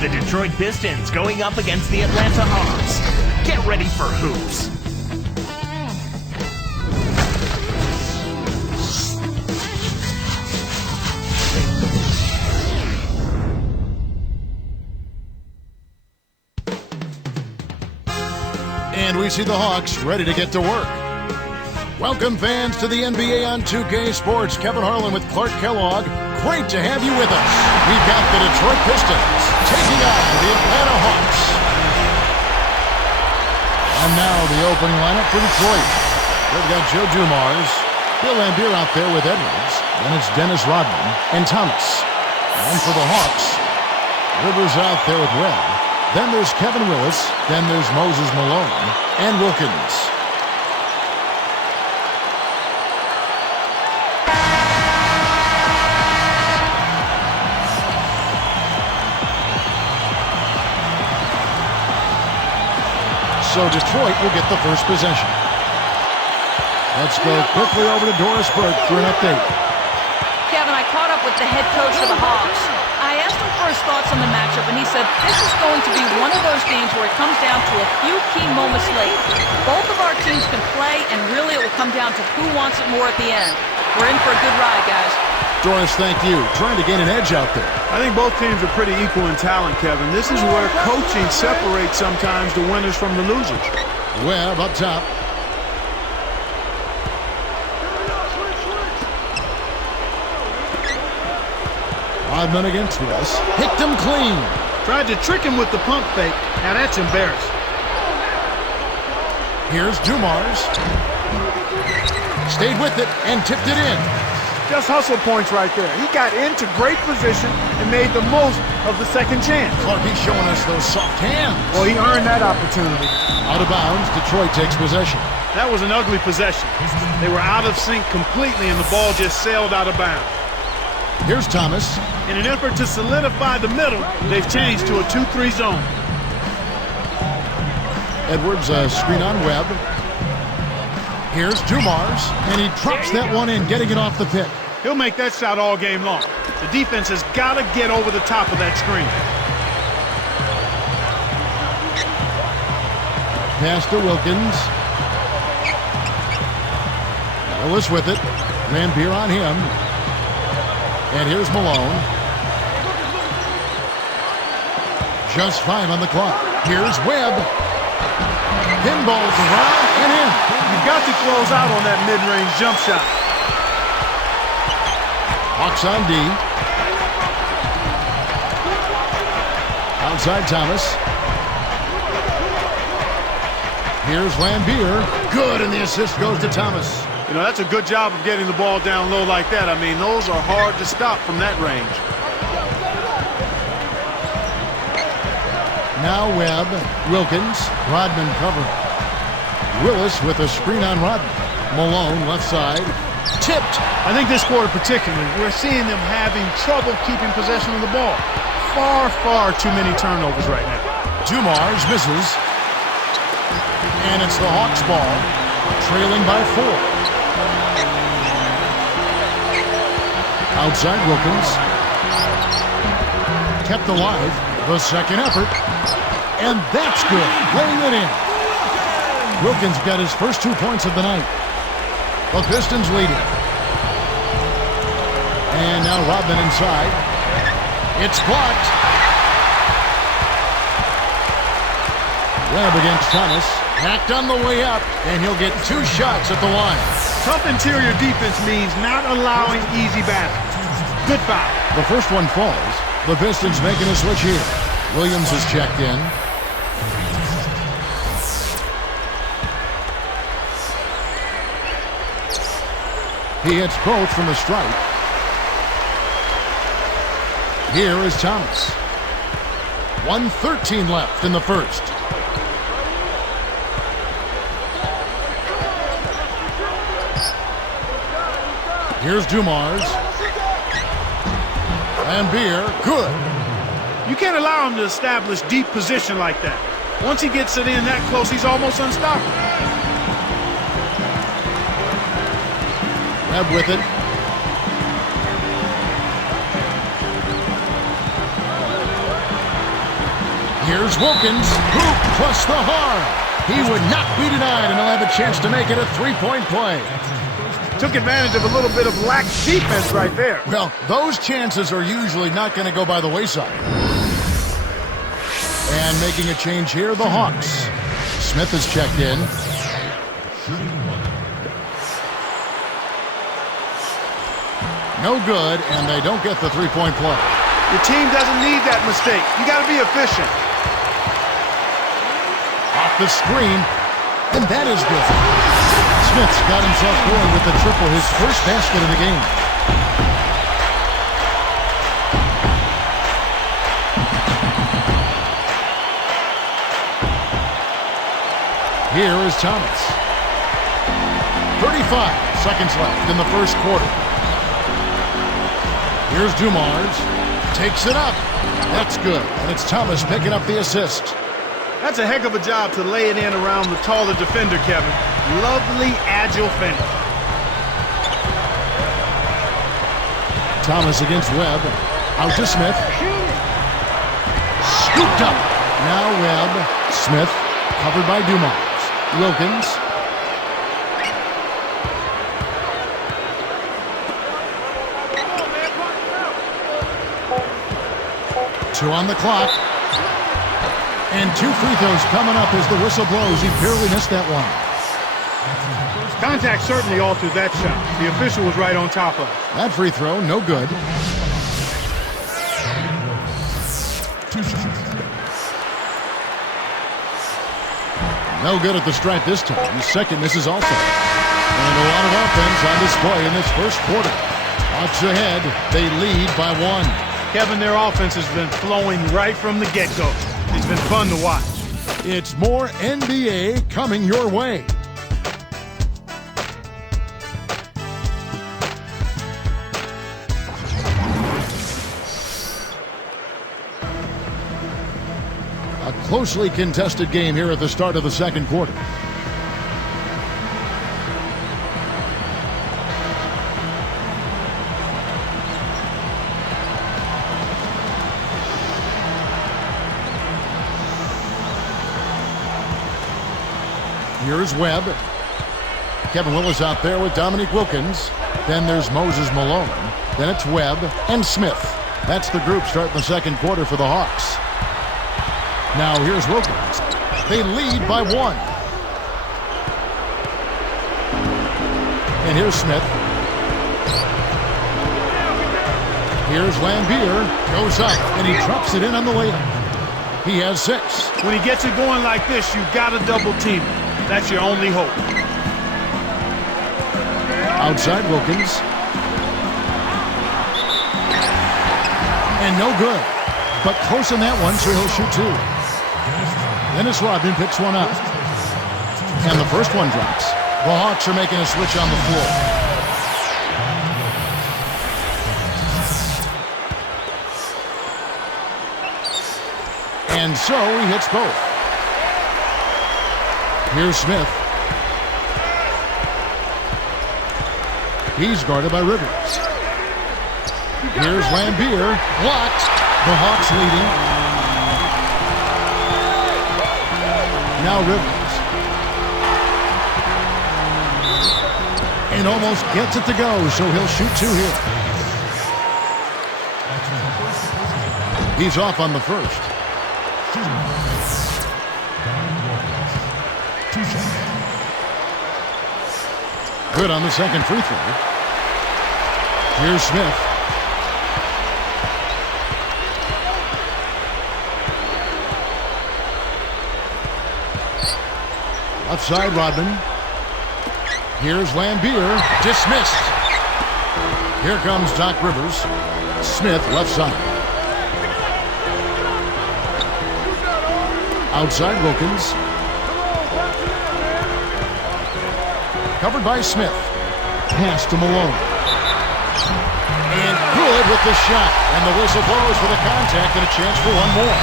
The Detroit Pistons going up against the Atlanta Hawks. Get ready for hoops. And we see the Hawks ready to get to work. Welcome, fans, to the NBA on 2K Sports. Kevin Harlan with Clark Kellogg. Great to have you with us. We've got the Detroit Pistons taking on the Atlanta Hawks. And now the opening lineup for Detroit. We've got Joe Dumars, Bill Lambier out there with Edwards. Then it's Dennis Rodman and Thomas. And for the Hawks, Rivers out there with Webb. Then there's Kevin Willis. Then there's Moses Malone and Wilkins. So Detroit will get the first possession. Let's go quickly over to Doris Burke for an update. Kevin, I caught up with the head coach of the Hawks. I asked him for his thoughts on the matchup, and he said this is going to be one of those games where it comes down to a few key moments late. Both of our teams can play, and really it will come down to who wants it more at the end. We're in for a good ride, guys. Doris, thank you. Trying to gain an edge out there. I think both teams are pretty equal in talent, Kevin. This is where coaching separates sometimes the winners from the losers. Webb up top. Rodman against Willis. Hit them clean. Tried to trick him with the pump fake. Now that's embarrassing. Here's Dumars. Stayed with it and tipped it in. Just hustle points right there. He got into great position and made the most of the second chance. Clark, he's showing us those soft hands. Well, he earned that opportunity. Out of bounds, Detroit takes possession. That was an ugly possession. They were out of sync completely, and the ball just sailed out of bounds. Here's Thomas. In an effort to solidify the middle, they've changed to a 2-3 zone. Edwards, screen on Webb. Here's Dumars, and he drops that one in, getting it off the pick. He'll make that shot all game long. The defense has got to get over the top of that screen. Pass to Wilkins. Willis with it. Lambier on him. And here's Malone. Just 5 on the clock. Here's Webb. Pinballs around and in. You've got to close out on that mid-range jump shot. Hawks on D. Outside Thomas. Here's Lambier. Good, and the assist goes to Thomas. You know, that's a good job of getting the ball down low like that. I mean, those are hard to stop from that range. Now Webb, Wilkins, Rodman covering. Willis with a screen on Rodman. Malone left side. Tipped. I think this quarter particularly, we're seeing them having trouble keeping possession of the ball. Far, far too many turnovers right now. Dumars misses. And it's the Hawks ball, trailing by 4. Outside Wilkins. Kept alive. The second effort. And that's good. Laying it in. Wilkins got his first 2 points of the night. The Pistons leading. And now Rodman inside. It's blocked. Webb against Thomas. Hacked on the way up, and he'll get 2 shots at the line. Tough interior defense means not allowing easy baskets. Good foul. The first one falls. The Pistons making a switch here. Williams is checked in. He hits both from the stripe. Here is Thomas. 1:13 left in the first. Here's Dumars. Lambier, good. You can't allow him to establish deep position like that. Once he gets it in that close, he's almost unstoppable. Webb with it. Here's Wilkins, hoop plus the harm. He would not be denied, and he'll have a chance to make it a three-point play. Took advantage of a little bit of lax defense right there. Well, those chances are usually not going to go by the wayside. And making a change here, the Hawks. Smith has checked in. No good, and they don't get the three-point play. Your team doesn't need that mistake. You got to be efficient. Off the screen, and that is good. Smith's got himself going with the triple, his first basket of the game. Here is Thomas. 35 seconds left in the first quarter. Here's Dumars. Takes it up. That's good. And it's Thomas picking up the assist. That's a heck of a job to lay it in around the taller defender, Kevin. Lovely, agile finish. Thomas against Webb. Out to Smith. Scooped up. Now Webb. Smith covered by Dumars. Wilkins. Two on the clock. And two free throws coming up as the whistle blows. He barely missed that one. Contact certainly altered that shot. The official was right on top of it. That free throw, no good. No good at the stripe this time. His second misses also. And a lot of offense on display in this first quarter. Hawks ahead. They lead by one. Kevin, their offense has been flowing right from the get-go. It's been fun to watch. It's more NBA coming your way. A closely contested game here at the start of the second quarter. Here's Webb. Kevin Willis out there with Dominique Wilkins. Then there's Moses Malone. Then it's Webb and Smith. That's the group starting the second quarter for the Hawks. Now here's Wilkins. They lead by one. And here's Smith. Here's Lambier. Goes up, and he drops it in on the layup. He has 6. When he gets it going like this, you've got to double team him. That's your only hope. Outside Wilkins. And no good. But close on that one, so he'll shoot 2. Dennis Rodman picks one up. And the first one drops. The Hawks are making a switch on the floor. And so he hits both. Here's Smith. He's guarded by Rivers. Here's Lambier. Blocked. The Hawks leading. Now Rivers. And almost gets it to go, so he'll shoot 2 here. He's off on the first. Good on the second free throw. Here's Smith. Outside Rodman. Here's Lambier. Dismissed. Here comes Doc Rivers. Smith left side. Outside Wilkins. Covered by Smith. Pass to Malone. And good with the shot. And the whistle blows for the contact and a chance for one more.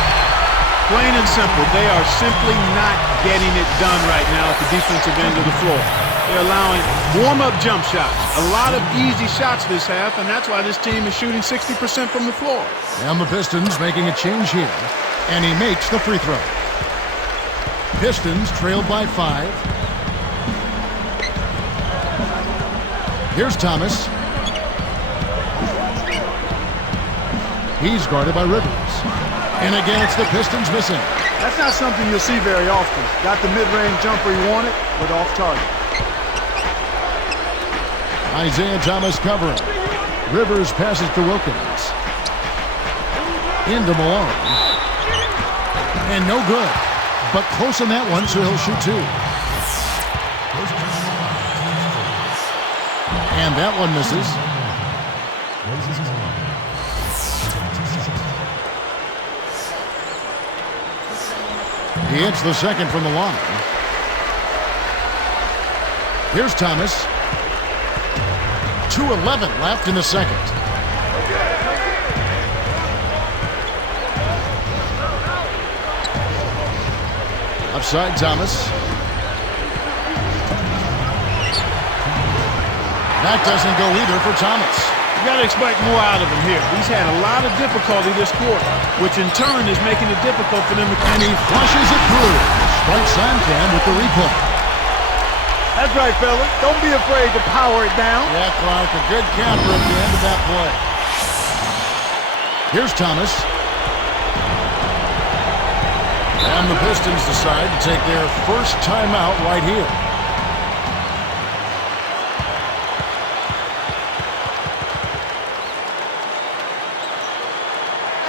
Plain and simple, they are simply not getting it done right now at the defensive end of the floor. They're allowing warm-up jump shots. A lot of easy shots this half, and that's why this team is shooting 60% from the floor. And the Pistons making a change here, and he makes the free throw. Pistons trailed by 5. Here's Thomas. He's guarded by Rivers. And again, it's the Pistons missing. That's not something you'll see very often. Got the mid-range jumper he wanted, but off target. Isaiah Thomas covering. Rivers passes to Wilkins. Into Malone. And no good. But close on that one, so he'll shoot 2. And that one misses. He hits the second from the line. Here's Thomas. 2:11 left in the second. Upside Thomas. That doesn't go either for Thomas. You got to expect more out of him here. He's had a lot of difficulty this quarter, which in turn is making it difficult for them to... And he flushes it through. Strike Simcam with the replay. That's right, fella. Don't be afraid to power it down. Yeah, Clark, a good counter at the end of that play. Here's Thomas. And the Pistons decide to take their first timeout right here.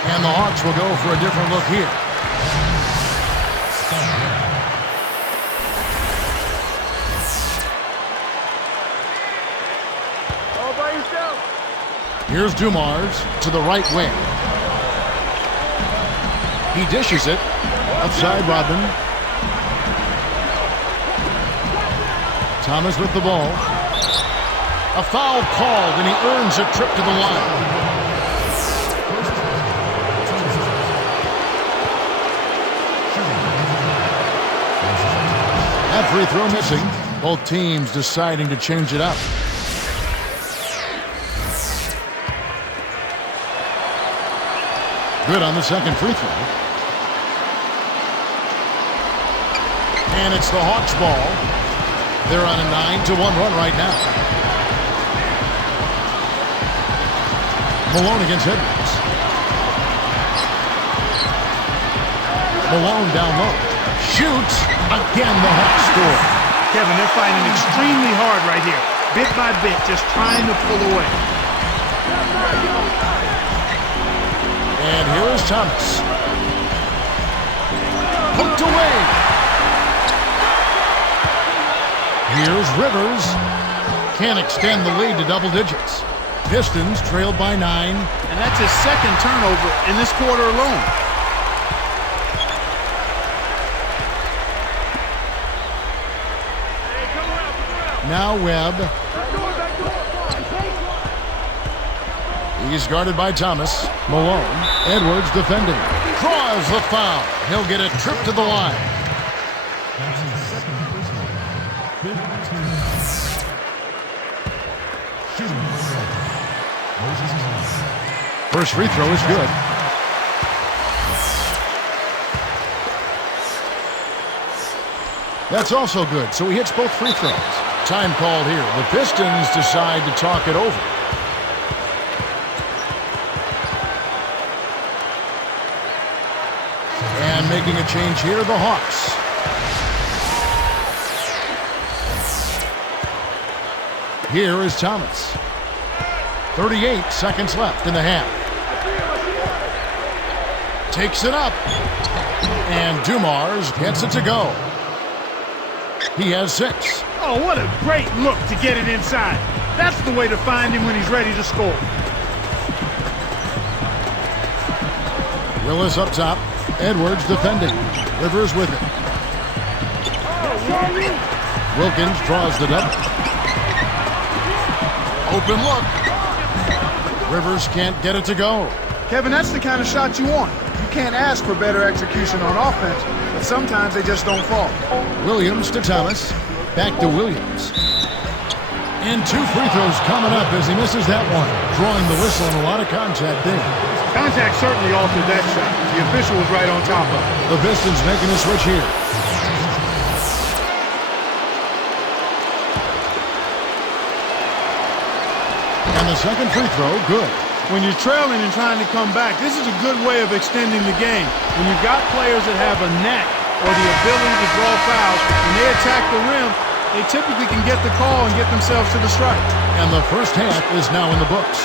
And the Hawks will go for a different look here. All by yourself. Here's Dumars to the right wing. He dishes it. Outside Rodman. Thomas with the ball. A foul called, and he earns a trip to the line. That free throw missing. Both teams deciding to change it up. Good on the second free throw. And it's the Hawks ball. They're on a 9-1 run right now. Malone against Edwards. Malone down low. Shoots. Again, the Hawks score. Kevin, they're fighting extremely hard right here. Bit by bit, just trying to pull away. And here is Thomas. Hooked away. Here's Rivers. Can't extend the lead to double digits. Pistons trailed by 9. And that's his second turnover in this quarter alone. Now Webb. He's guarded by Thomas. Malone. Edwards defending. Draws the foul. He'll get a trip to the line. First free throw is good. That's also good, so he hits both free throws. Time called here. The Pistons decide to talk it over. And making a change here, the Hawks. Here is Thomas. 38 seconds left in the half. Takes it up. And Dumars gets it to go. He has 6. Oh, what a great look to get it inside. That's the way to find him when he's ready to score. Willis up top. Edwards defending. Rivers with it. Wilkins draws the double. Open look. Rivers can't get it to go. Kevin, that's the kind of shot you want. You can't ask for better execution on offense, but sometimes they just don't fall. Williams to Thomas. Back to Williams. And 2 free throws coming up as he misses that one. Drawing the whistle and a lot of contact there. Contact certainly altered that shot. The official was right on top of it. The Pistons making a switch here. And the second free throw, good. When you're trailing and trying to come back, this is a good way of extending the game. When you've got players that have a knack or the ability to draw fouls, when they attack the rim, they typically can get the call and get themselves to the strike. And the first half is now in the books.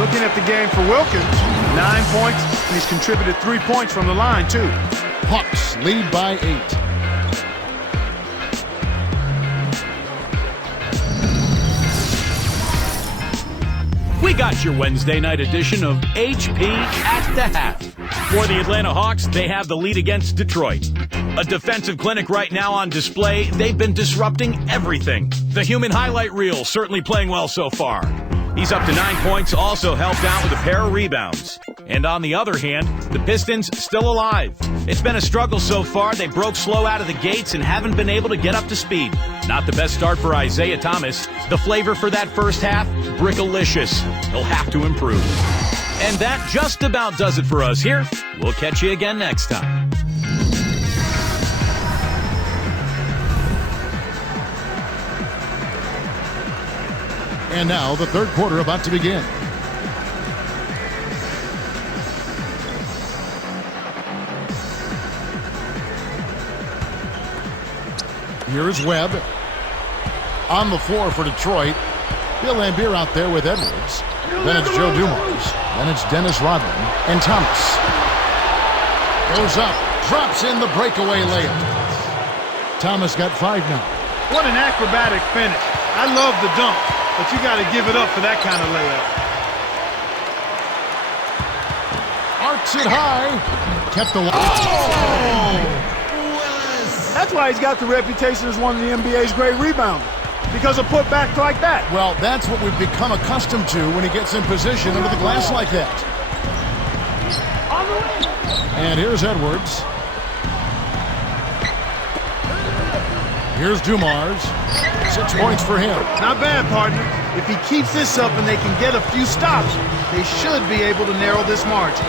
Looking at the game for Wilkins, 9 points, and he's contributed 3 points from the line, too. Hawks lead by 8. We got your Wednesday night edition of HP at the Half. For the Atlanta Hawks, they have the lead against Detroit. A defensive clinic right now on display. They've been disrupting everything. The human highlight reel certainly playing well so far. He's up to 9 points, also helped out with a pair of rebounds. And on the other hand, the Pistons still alive. It's been a struggle so far. They broke slow out of the gates and haven't been able to get up to speed. Not the best start for Isaiah Thomas. The flavor for that first half, brickalicious. He'll have to improve. And that just about does it for us here. We'll catch you again next time. And now the third quarter about to begin. Here's Webb. On the floor for Detroit. Bill Laimbeer out there with Edwards. Then it's Joe Dumars. Then it's Dennis Rodman and Thomas. Goes up. Drops in the breakaway layup. Thomas got 5 now. What an acrobatic finish. I love the dunk, but you got to give it up for that kind of layup. Arcs it high. Kept the line. Oh! That's why he's got the reputation as one of the NBA's great rebounders. Because of putbacks like that. Well, that's what we've become accustomed to when he gets in position under the glass like that. And here's Edwards. Here's Dumars. 6 points for him. Not bad, partner. If he keeps this up and they can get a few stops, they should be able to narrow this margin.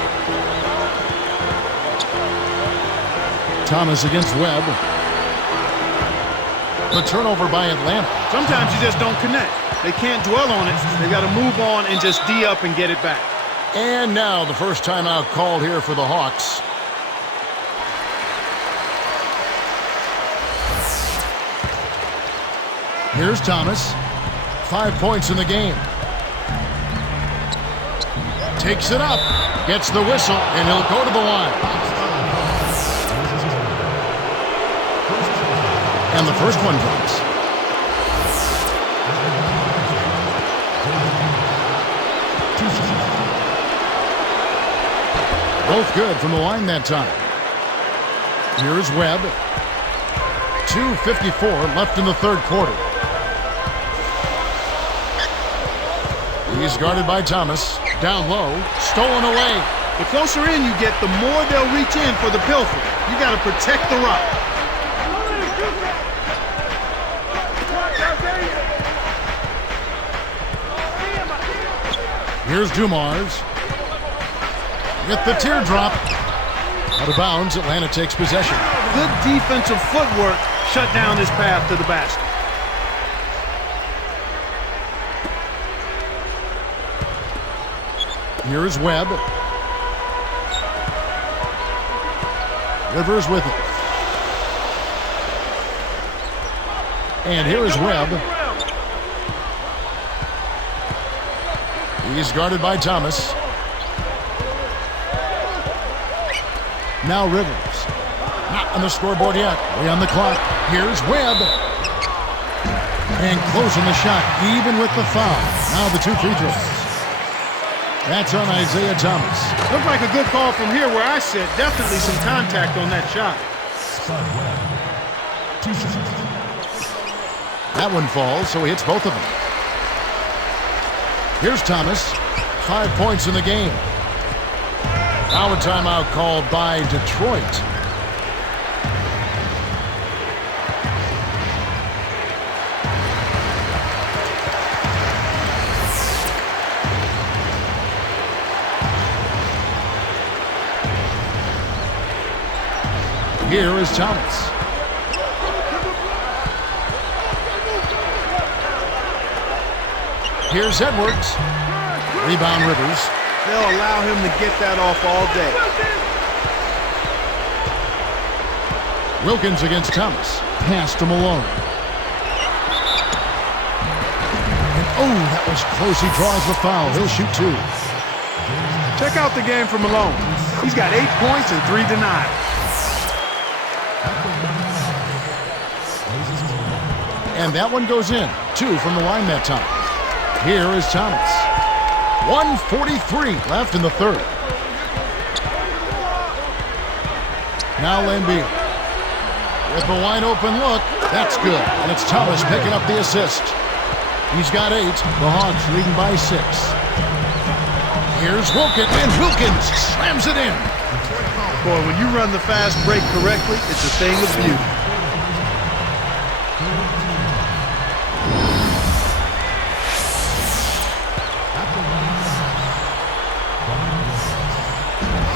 Thomas against Webb. The turnover by Atlanta. Sometimes you just don't connect. They can't dwell on it. They got to move on and just D up and get it back. And now the first timeout called here for the Hawks. Here's Thomas. 5 points in the game. Takes it up. Gets the whistle, and he'll go to the line. And the first one drops. Both good from the line that time. Here's Webb. 2:54 left in the third quarter. He's guarded by Thomas. Down low. Stolen away. The closer in you get, the more they'll reach in for the pilfer. You got to protect the rock. Here's Dumars. With the teardrop. Out of bounds, Atlanta takes possession. Good defensive footwork shut down his path to the basket. Here's Webb. Rivers with it. And here is Webb. He's guarded by Thomas. Now Rivers. Not on the scoreboard yet. Way on the clock. Here's Webb. And closing the shot, even with the foul. Now the 2 free throws. That's on Isaiah Thomas. Looked like a good call from here where I sit. Definitely some contact on that shot. That one falls, so he hits both of them. Here's Thomas. 5 points in the game. Now a timeout called by Detroit. Here is Thomas. Here's Edwards. Rebound Rivers. They'll allow him to get that off all day. Wilkins against Thomas. Pass to Malone. And oh, that was close. He draws the foul. He'll shoot 2. Check out the game for Malone. He's got 8 points and 3 denied. And that one goes in. 2 from the line that time. Here is Thomas. 1:43 left in the third. Now Lambier. With a wide open look. That's good. And it's Thomas picking up the assist. He's got 8. The Hawks leading by 6. Here's Wilkins. And Wilkins slams it in. Boy, when you run the fast break correctly, it's a thing of beauty.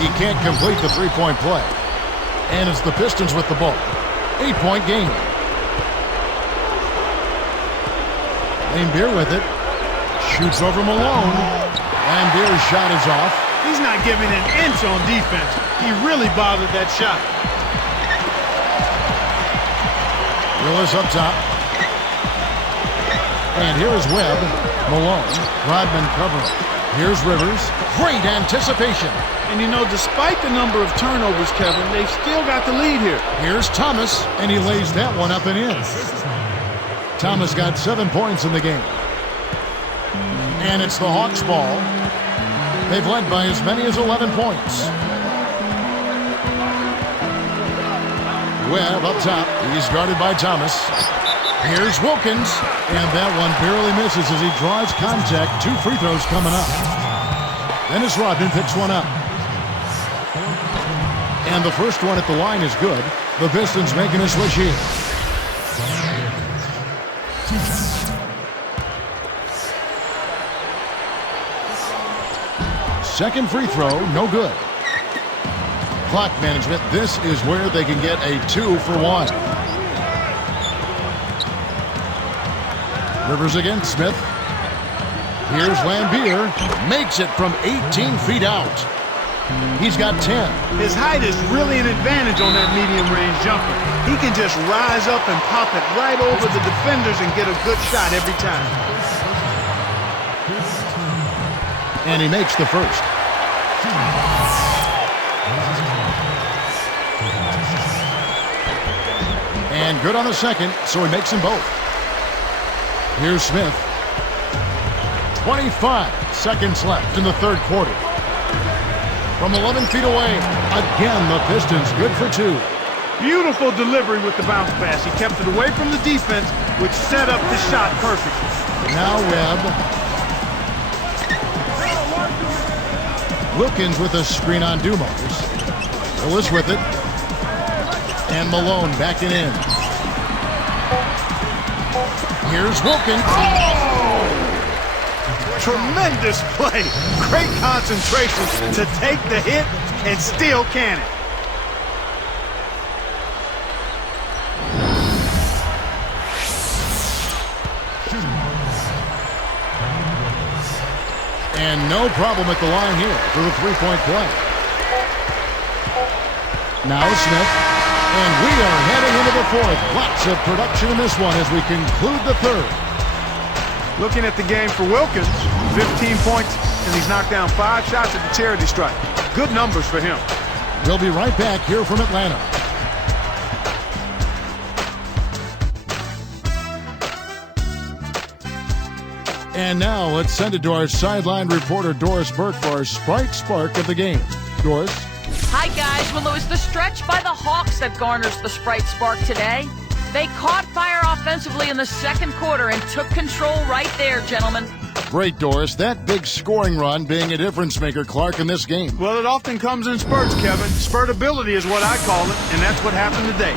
He can't complete the three-point play. And it's the Pistons with the ball. 8-point game. Lambier with it. Shoots over Malone. Lambier's shot is off. He's not giving an inch on defense. He really bothered that shot. Willis up top. And here is Webb. Malone. Rodman covering. Here's Rivers. Great anticipation. And you know, despite the number of turnovers, Kevin, they've still got the lead here. Here's Thomas, and he lays that one up and in. Thomas got 7 points in the game. And it's the Hawks' ball. They've led by as many as 11 points. Webb up top. He's guarded by Thomas. Here's Wilkins. And that one barely misses as he draws contact. 2 free throws coming up. Dennis Rodman picks one up. And the first one at the line is good. The Pistons making a switch here. Second free throw, no good. Clock management, this is where they can get a 2 for 1. Rivers against Smith. Here's Lambier. Makes it from 18 feet out. He's got 10. His height is really an advantage on that medium-range jumper. He can just rise up and pop it right over the defenders and get a good shot every time. And he makes the first. And good on the second, so he makes them both. Here's Smith. 25 seconds left in the third quarter. From 11 feet away, again the Pistons good for 2. Beautiful delivery with the bounce pass. He kept it away from the defense, which set up the shot perfectly. Now Webb. Wilkins with a screen on Dumars. Willis with it. And Malone backing in. Here's Wilkins. Oh! Tremendous play. Great concentration to take the hit and still can it. And no problem at the line here for the three-point play. Now Smith. And we are heading into the fourth. Lots of production in this one as we conclude the third. Looking at the game for Wilkins, 15 points, and he's knocked down 5 shots at the charity stripe. Good numbers for him. We'll be right back here from Atlanta. And now let's send it to our sideline reporter Doris Burke for our Sprite Spark of the game. Doris? Hi, guys. Well, it was the stretch by the Hawks that garners the Sprite Spark today. They caught fire offensively in the second quarter and took control right there, gentlemen. Great, Doris. That big scoring run being a difference maker, Clark, in this game. Well, it often comes in spurts, Kevin. Spurtability is what I call it, and that's what happened today.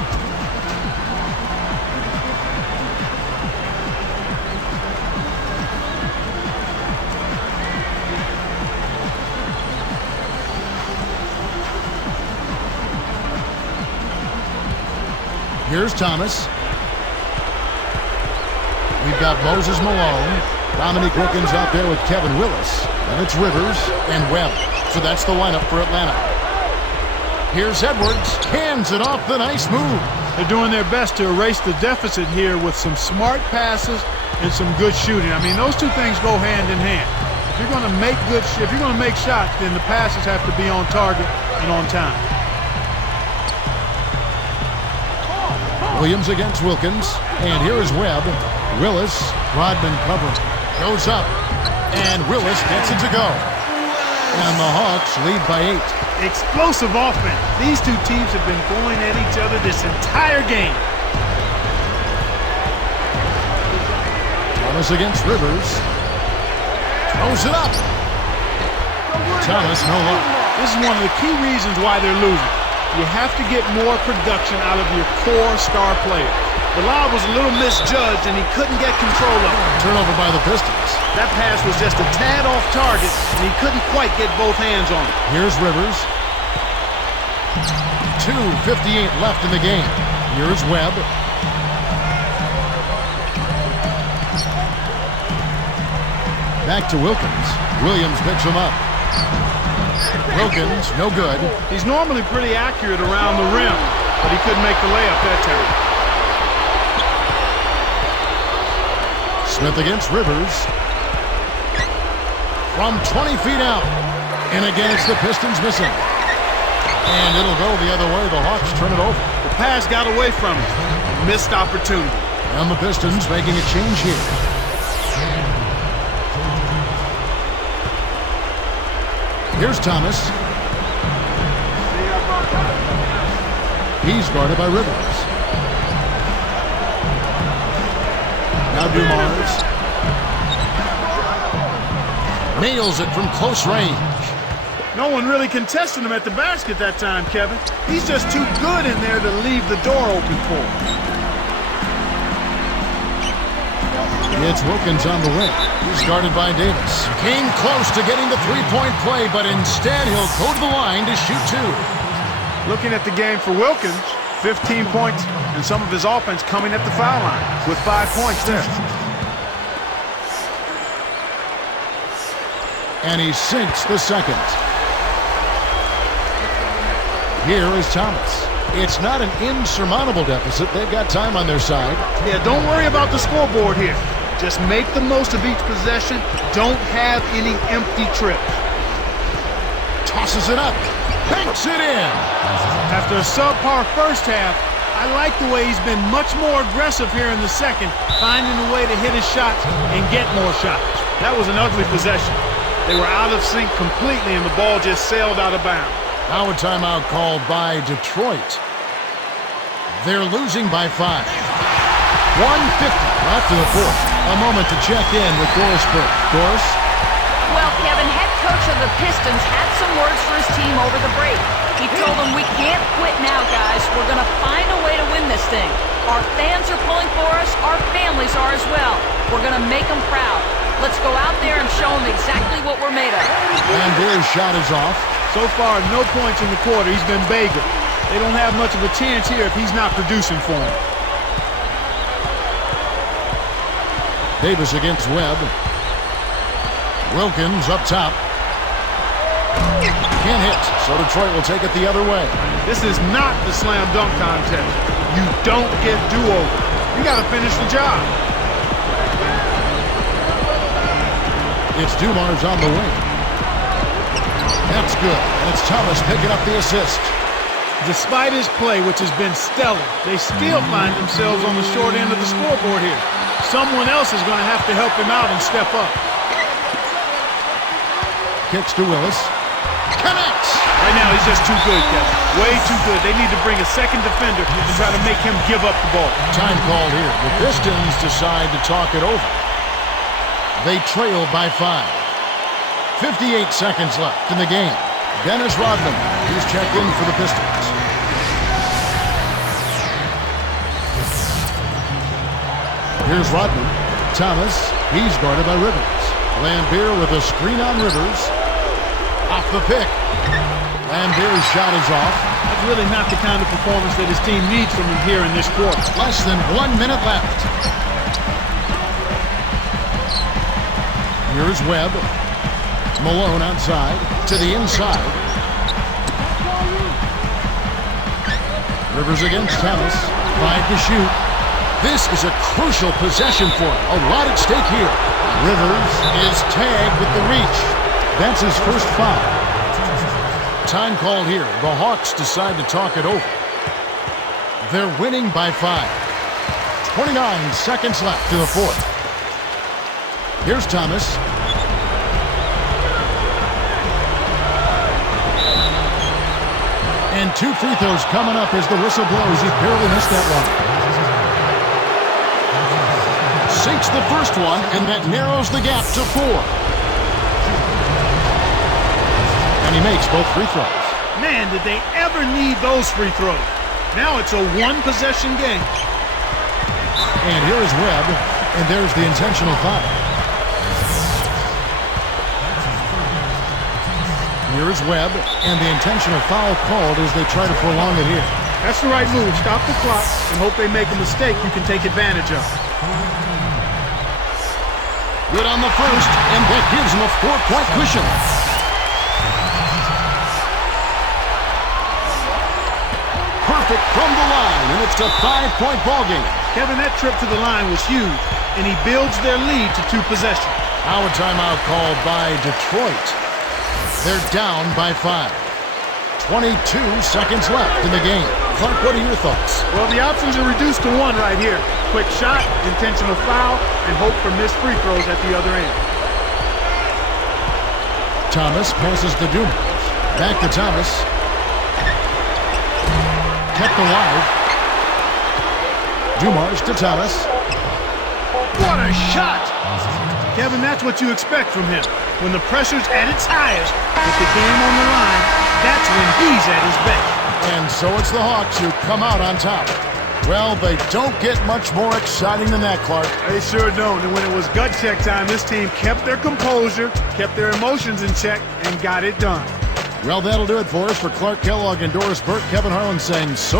Here's Thomas. We've got Moses Malone. Dominique Wilkins out there with Kevin Willis. And it's Rivers and Webb. So that's the lineup for Atlanta. Here's Edwards. Hands it off the nice move. They're doing their best to erase the deficit here with some smart passes and some good shooting. I mean, those two things go hand in hand. If you're going to make shots, then the passes have to be on target and on time. Williams against Wilkins. And here is Webb. Willis. Rodman covering. Goes up. And Willis gets it to go. And the Hawks lead by 8. Explosive offense. These two teams have been going at each other this entire game. Thomas against Rivers. Throws it up. Thomas, no luck. This is one of the key reasons why they're losing. You have to get more production out of your core star player. The lob was a little misjudged, and he couldn't get control of it. Turnover by the Pistons. That pass was just a tad off target, and he couldn't quite get both hands on it. Here's Rivers. 2:58 left in the game. Here's Webb. Back to Wilkins. Williams picks him up. Wilkins, no good. He's normally pretty accurate around the rim, but he couldn't make the layup that time. Smith against Rivers. From 20 feet out. And again, it's the Pistons missing. And it'll go the other way. The Hawks turn it over. The pass got away from him. Missed opportunity. And the Pistons making a change here. Here's Thomas. He's guarded by Rivers. Now Dumars. Nails it from close range. No one really contested him at the basket that time, Kevin. He's just too good in there to leave the door open for him. It's Wilkins on the wing. He's guarded by Davis. Came close to getting the three-point play, but instead he'll go to the line to shoot 2. Looking at the game for Wilkins, 15 points and some of his offense coming at the foul line with 5 points there. And he sinks the second. Here is Thomas. It's not an insurmountable deficit. They've got time on their side. Yeah, don't worry about the scoreboard here. Just make the most of each possession. Don't have any empty trips. Tosses it up. Banks it in. After a subpar first half, I like the way he's been much more aggressive here in the second, finding a way to hit his shots and get more shots. That was an ugly possession. They were out of sync completely, and the ball just sailed out of bounds. Now a timeout called by Detroit. They're losing by 5. 1:50 left in the fourth. A moment to check in with Doris Burke. Doris? Well, Kevin, head coach of the Pistons had some words for his team over the break. He told them, we can't quit now, guys. We're going to find a way to win this thing. Our fans are pulling for us. Our families are as well. We're going to make them proud. Let's go out there and show them exactly what we're made of. And Beer's shot is off. So far, no points in the quarter. He's been begging. They don't have much of a chance here if he's not producing for them. Davis against Webb. Wilkins up top. Can't hit, so Detroit will take it the other way. This is not the slam dunk contest. You don't get do-over. You got to finish the job. It's Dumars on the wing. That's good, and it's Thomas picking up the assist. Despite his play, which has been stellar, they still find themselves on the short end of the scoreboard here. Someone else is going to have to help him out and step up. Kicks to Willis. Connects! Right now, he's just too good, Kevin. Way too good. They need to bring a second defender and try to make him give up the ball. Time called here. The Pistons decide to talk it over. They trail by 5. 58 seconds left in the game. Dennis Rodman, he's checked in for the Pistons. Here's Rodman. Thomas, he's guarded by Rivers. Lambeer with a screen on Rivers. Off the pick. Lambeer's shot is off. That's really not the kind of performance that his team needs from him here in this quarter. Less than 1 minute left. Here's Webb. Malone outside to the inside. Rivers against Thomas. 5 to shoot. This is a crucial possession for him. A lot at stake here. Rivers is tagged with the reach. That's his first foul. Time called here. The Hawks decide to talk it over. They're winning by 5. 29 seconds left in the fourth. Here's Thomas. And 2 free throws coming up as the whistle blows. He barely missed that one. Sinks the first one, and that narrows the gap to 4. And he makes both free throws. Man, did they ever need those free throws. Now it's a one-possession game. And here is Webb, and there's the intentional foul. Here is Webb, and the intentional foul called as they try to prolong it here. That's the right move. Stop the clock and hope they make a mistake you can take advantage of. Good on the first, and that gives him a 4-point cushion. Perfect from the line, and it's a 5-point ballgame. Kevin, that trip to the line was huge, and he builds their lead to 2 possessions. Now a timeout called by Detroit. They're down by 5. 22 seconds left in the game. Clark, what are your thoughts? Well, the options are reduced to 1 right here. Quick shot, intentional foul, and hope for missed free throws at the other end. Thomas passes to Dumars. Back to Thomas. Kept alive. Dumars to Thomas. What a shot! Kevin, that's what you expect from him. When the pressure's at its highest, with the game on the line, that's when he's at his best. And so it's the Hawks who come out on top. Well, they don't get much more exciting than that, Clark. They sure don't. And when it was gut check time, this team kept their composure, kept their emotions in check, and got it done. Well, that'll do it for us. For Clark Kellogg and Doris Burke, Kevin Harlan saying so.